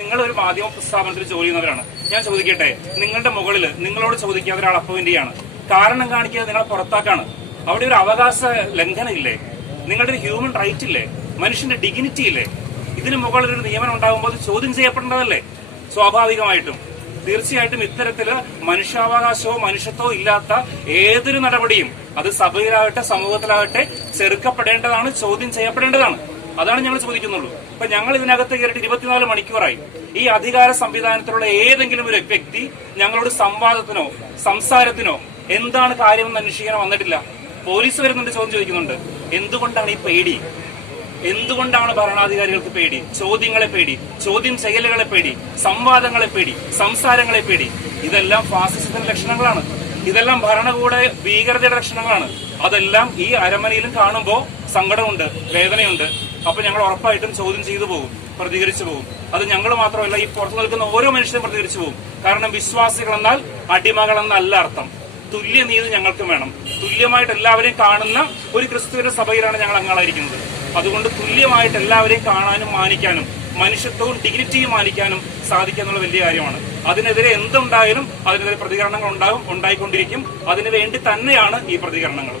നിങ്ങൾ ഒരു മാധ്യമ സ്ഥാപനത്തിൽ ജോലി ചെയ്യുന്നവരാണ്. ഞാൻ ചോദിക്കട്ടെ നിങ്ങളുടെ മുകളിൽ നിങ്ങളോട് ചോദിക്കാത്ത ഒരാൾ അപ്പോയിന്റ് ചെയ്യാണ്? കാരണം കാണിക്കാതെ നിങ്ങളെ പുറത്താക്കാണ്. അവിടെ ഒരു അവകാശ ലംഘനം ഇല്ലേ നിങ്ങളുടെ ഒരു ഹ്യൂമൻ റൈറ്റ് ഇല്ലേ? മനുഷ്യന്റെ ഡിഗ്നിറ്റി ഇല്ലേ? ഇതിന് മുകളിൽ ഒരു നിയമനം ഉണ്ടാകുമ്പോൾ ചോദ്യം ചെയ്യപ്പെടേണ്ടതല്ലേ? സ്വാഭാവികമായിട്ടും. തീർച്ചയായിട്ടും ഇത്തരത്തിൽ മനുഷ്യാവകാശമോ മനുഷ്യത്വമോ ഇല്ലാത്ത ഏതൊരു നടപടിയും അത് സഭയിലാകട്ടെ സമൂഹത്തിലാകട്ടെ ചെറുക്കപ്പെടേണ്ടതാണ് ചോദ്യം ചെയ്യപ്പെടേണ്ടതാണ്. അതാണ് ഞങ്ങൾ ചോദിക്കുന്നുള്ളൂ. ഇപ്പൊ ഞങ്ങൾ ഇതിനകത്ത് കയറിയിട്ട് ഇരുപത്തിനാല് മണിക്കൂറായി. ഈ അധികാര സംവിധാനത്തിലുള്ള ഏതെങ്കിലും ഒരു വ്യക്തി ഞങ്ങളോട് സംവാദത്തിനോ സംസാരത്തിനോ എന്താണ് കാര്യമെന്ന് അന്വേഷിക്കാൻ വന്നിട്ടില്ല. പോലീസ് വരുന്നുണ്ട് ചോദ്യം ചോദിക്കുന്നുണ്ട്. എന്തുകൊണ്ടാണ് ഈ പേടി? എന്തുകൊണ്ടാണ് ഭരണാധികാരികൾക്ക് പേടി? ചോദ്യങ്ങളെ പേടി ചോദ്യം ചെയ്യലുകളെ പേടി സംവാദങ്ങളെ പേടി സംസാരങ്ങളെ പേടി. ഇതെല്ലാം ഫാസിസത്തിന്റെ ലക്ഷണങ്ങളാണ്. ഇതെല്ലാം ഭരണകൂട ഭീകരതയുടെ ലക്ഷണങ്ങളാണ്. അതെല്ലാം ഈ അരമനയിലും കാണുമ്പോൾ സങ്കടമുണ്ട് വേദനയുണ്ട്. അപ്പൊ ഞങ്ങൾ ഉറപ്പായിട്ടും ചോദ്യം ചെയ്തു പോകും പ്രതികരിച്ചു പോകും. അത് ഞങ്ങൾ മാത്രമല്ല ഈ പുറത്തു നിൽക്കുന്ന ഓരോ മനുഷ്യരും പ്രതികരിച്ചു പോകും. കാരണം വിശ്വാസികൾ എന്നാൽ അടിമകൾ എന്നല്ല അർത്ഥം തുല്യനീതി ഞങ്ങൾക്കും വേണം. തുല്യമായിട്ട് എല്ലാവരെയും കാണുന്ന ഒരു ക്രിസ്തുവിന്റെ സഭയിലാണ് ഞങ്ങൾ അംഗങ്ങളായിരിക്കുന്നത്. അതുകൊണ്ട് തുല്യമായിട്ട് എല്ലാവരെയും കാണാനും മാനിക്കാനും മനുഷ്യത്വവും ഡിഗ്നിറ്റിയും മാനിക്കാനും സാധിക്കുക എന്നുള്ള വലിയ കാര്യമാണ്. അതിനെതിരെ എന്തുണ്ടായാലും അതിനെതിരെ പ്രതികരണങ്ങൾ ഉണ്ടാകും ഉണ്ടായിക്കൊണ്ടിരിക്കും. അതിനു വേണ്ടി തന്നെയാണ് ഈ പ്രതികരണങ്ങൾ